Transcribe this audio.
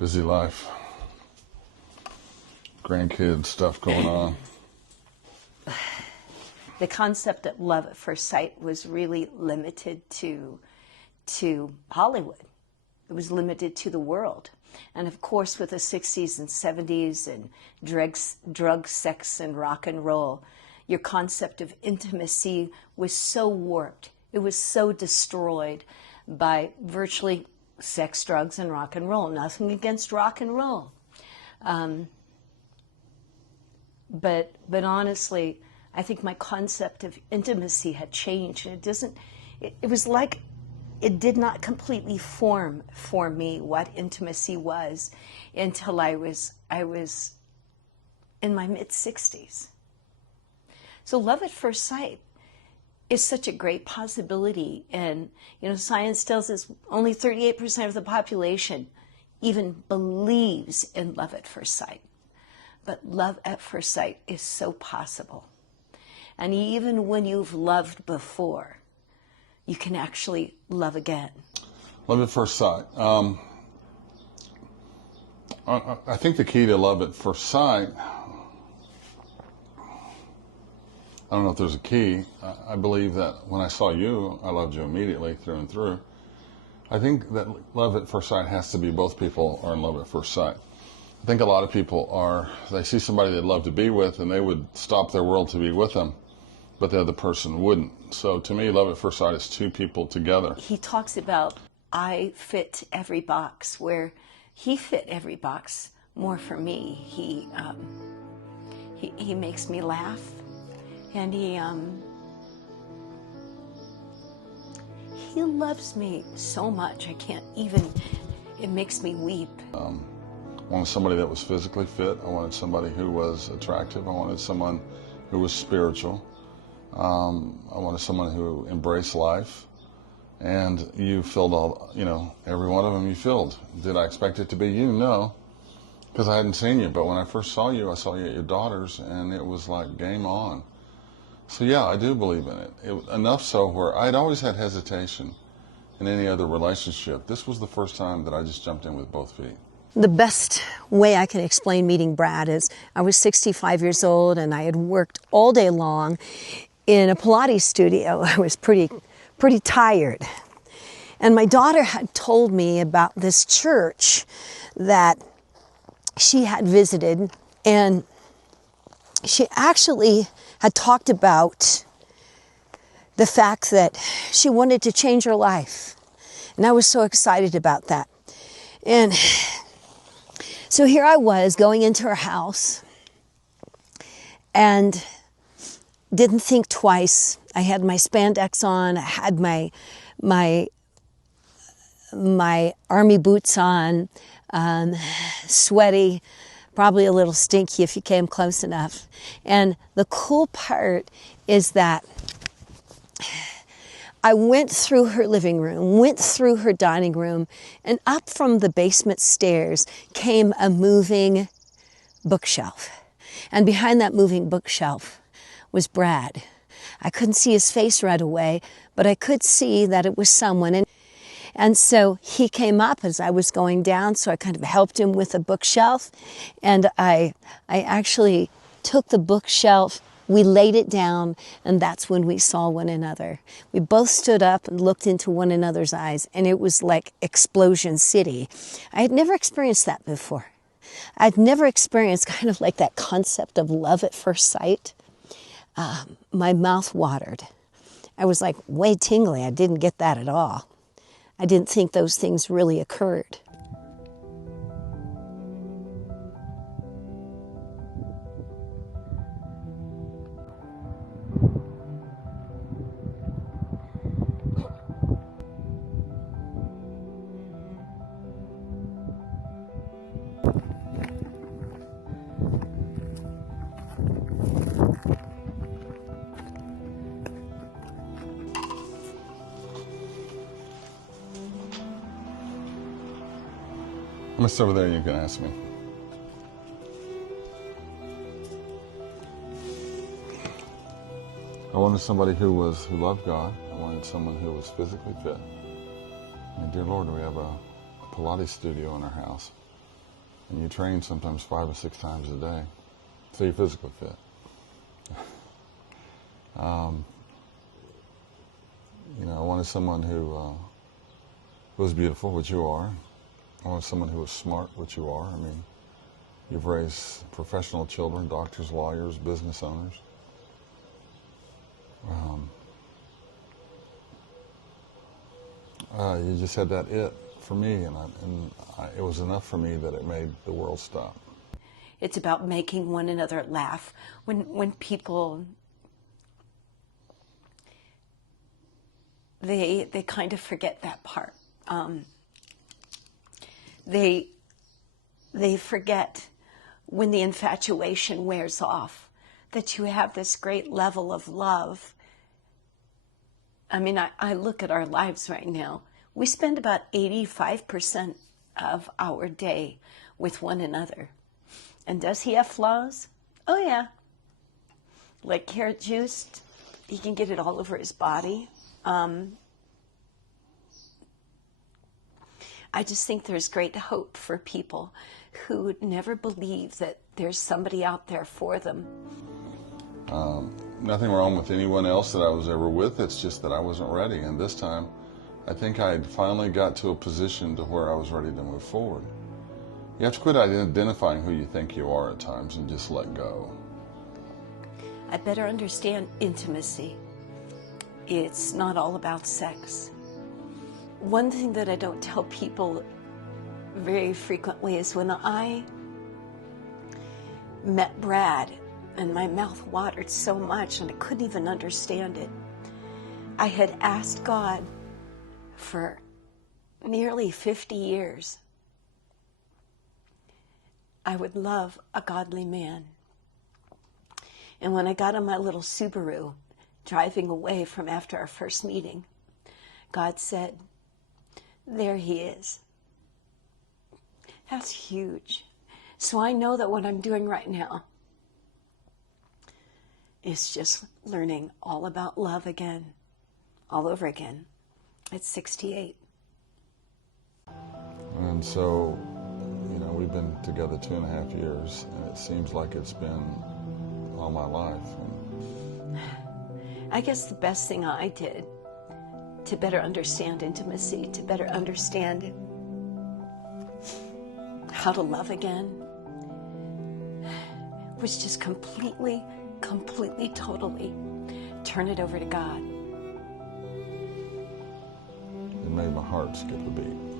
Busy life. Grandkids, stuff going on. The concept of love at first sight was really limited to Hollywood. It was limited to the world. And of course, with the 60s and 70s and drugs, sex, and rock and roll, your concept of intimacy was so warped. It was so destroyed by virtually sex, drugs, and rock and roll. Nothing against rock and roll. But honestly, I think my concept of intimacy had changed. It was like it did not completely form for me what intimacy was until I was in my mid-60s. So love at first sight is such a great possibility. And, science tells us only 38% of the population even believes in love at first sight. But love at first sight is so possible. And even when you've loved before, you can actually love again. Love at first sight. I think the key to love at first sight, I don't know if there's a key. I believe that when I saw you, I loved you immediately through and through. I think that love at first sight has to be both people are in love at first sight. I think a lot of people they see somebody they'd love to be with and they would stop their world to be with them, but the other person wouldn't. So to me, love at first sight is two people together. He talks about I fit every box, where he fit every box more for me. He makes me laugh, and he loves me so much I can't even. It makes me weep. I wanted somebody that was physically fit. I wanted somebody who was attractive. I wanted someone who was spiritual. I wanted someone who embraced life. And you filled every one of them you filled. Did I expect it to be you? No, because I hadn't seen you. But when I first saw you at your daughter's, and it was like game on. So yeah, I do believe in it. Enough so where I'd always had hesitation in any other relationship. This was the first time that I just jumped in with both feet. The best way I can explain meeting Brad is I was 65 years old and I had worked all day long in a Pilates studio. I was pretty tired. And my daughter had told me about this church that she had visited, and she actually had talked about the fact that she wanted to change her life. And I was so excited about that. And so here I was going into her house and didn't think twice. I had my spandex on. I had my army boots on, sweaty, probably a little stinky if you came close enough. And the cool part is that I went through her living room, went through her dining room, and up from the basement stairs came a moving bookshelf. And behind that moving bookshelf was Brad. I couldn't see his face right away, but I could see that it was someone. And so he came up as I was going down, so I kind of helped him with the bookshelf. And I actually took the bookshelf, we laid it down, and that's when we saw one another. We both stood up and looked into one another's eyes, and it was like Explosion City. I had never experienced that before. I'd never experienced kind of like that concept of love at first sight. My mouth watered. I was like way tingly. I didn't get that at all. I didn't think those things really occurred. I'm just over there, you can ask me. I wanted somebody who loved God. I wanted someone who was physically fit. And dear Lord, we have a Pilates studio in our house. And you train sometimes 5 or 6 times a day, so you're physically fit. You know, I wanted someone who was beautiful, which you are. I wanted someone who was smart, which you are. I mean, you've raised professional children, doctors, lawyers, business owners. You just had that it for me, and it was enough for me that it made the world stop. It's about making one another laugh. When people, they kind of forget that part. They forget when the infatuation wears off that you have this great level of love. I mean, I look at our lives right now. We spend about 85% of our day with one another. And does he have flaws? Oh, yeah. Like carrot juice, he can get it all over his body. I just think there's great hope for people who would never believe that there's somebody out there for them. Nothing wrong with anyone else that I was ever with. It's just that I wasn't ready. And this time, I think I had finally got to a position to where I was ready to move forward. You have to quit identifying who you think you are at times and just let go. I better understand intimacy. It's not all about sex. One thing that I don't tell people very frequently is when I met Brad, and my mouth watered so much and I couldn't even understand it. I had asked God for nearly 50 years. I would love a godly man. And when I got on my little Subaru, driving away from after our first meeting, God said, there he is. That's huge. So I know that what I'm doing right now is just learning all about love again, all over again, at 68. And so, you know, we've been together 2.5 years, and it seems like it's been all my life. And I guess the best thing I did to better understand intimacy, to better understand how to love again, was just completely, totally turn it over to God. It made my heart skip a beat.